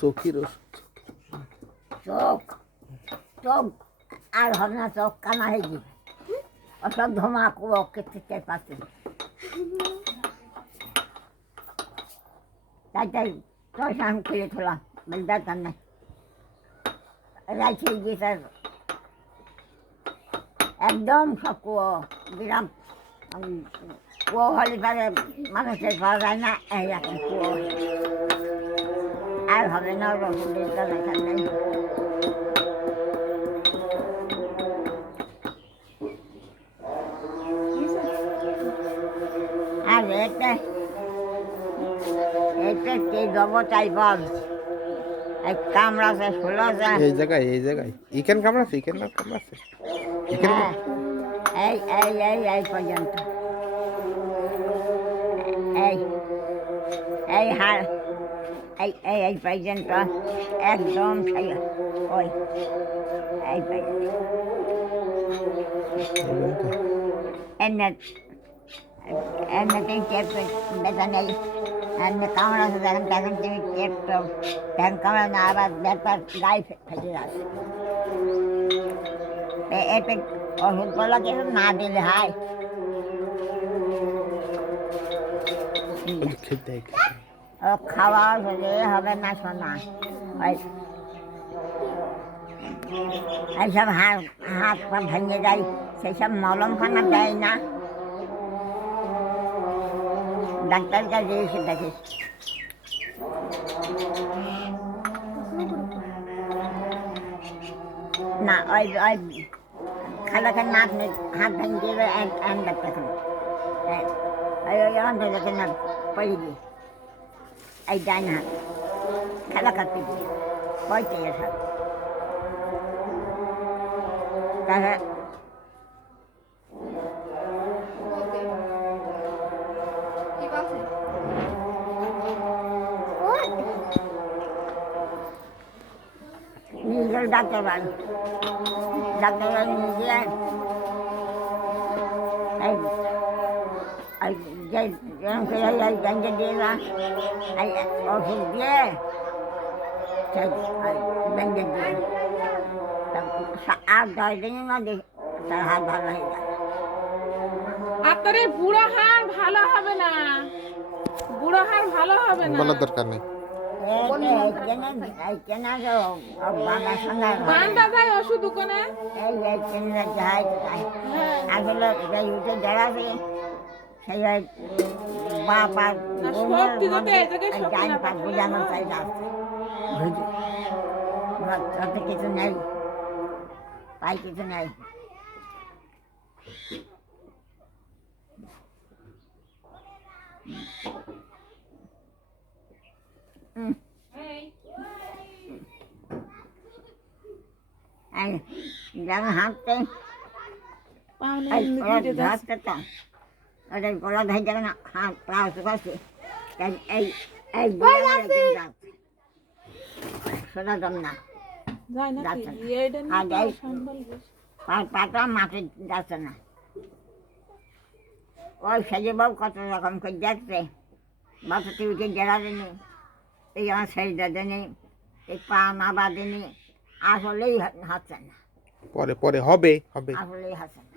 চোখের ওষুধ চোখ, আর হবে না চোখ, কানা হয়ে যাবে ধোমা কুয়ো কেটে পাচ্ছে তাই তাই তোর নাই। রাইছে গিয়ে তার একদম সব কুয়ো, বিরাম। কুয়ো হলে পারে মানুষের পাওয়া যায় না এইরকম কুয়ো আর হবে না রসুনের দরকার নেই আর এটা এটা কে দেবো তাই বল? এই কামড়াছে ফুলাছে এই জায়গায় এই জায়গায়। ইকেন কামড়াছে ইকেন না কামড়াছে ইকেন হ্যাঁ এই এই এই এই পর্যন্ত। এই এই হাড় এই এই এই পর্যন্ত একদম সেই ওই, এই পর্যন্ত এনে এমনিতেই টেপ ব্যথা নেই। এমনি কামড়াছে দেখেন তখন তুমি টেপ তখন কামড়ানো আবার ব্যথা গায়ে ফেটে যাচ্ছে। এতে ওষুধগুলো কিছু না দিলে হয়। খেতে। খাওয়া ওষুধে হবে না শোনা ওই এইসব হাত হাত পা ভেঙে যায় সেসব মলম খানা দেয় না ডাক্তার কাছে এসে দেখিস না ওই ওই খালা খান নাক নেই হাত ভেঙে গেলে এক ডাক্তার খান ওই ওই অন্ধ দেখে না পড়ে গিয়ে এই ডাইন হাত খেলা কাটতে গিয়ে। পয়তে এসে তাহলে ডাক্তার বাড়ি ডাক্তার বাড়ি নিজে না এই ওষুধ দিয়ে তা সা- আর দশ দিনের মধ্যে তার হাত ভালো হয়ে যায় আর তোর এই বুড়ো হাড় ভালো হবে না বুড়ো হাড় ভালো হবে না বলার দরকার নেই ওষুধ দোকানে আসলে যারা আছে সেই ওই বাপ আর না, বোনের শক্তি তো মধ্যে এই জায়গায় ওই শক্তি ডাইন না পা থাকলে বোঝানো হবে। চাই রাস্তা বুঝি অত কিছু নেই পাই কিছু নেই হুম। এই যেমন হাঁটতে এই ওরা ধরতে তো ওদের গলা ধরে যাবে না হাত পা শুকাচ্ছে তাই এই দম না পাটা মাঠে যাচ্ছে না ওই সেজে বাবু কত রকম করে দেখছে বাচ্চাটি উঠে গেড়ালেনি এই আমার শরীরটা দেনি এই পা না বাঁধেনি আসলেই হ- হচ্ছে না পরে পরে হবে হবে আসলেই হাসছে না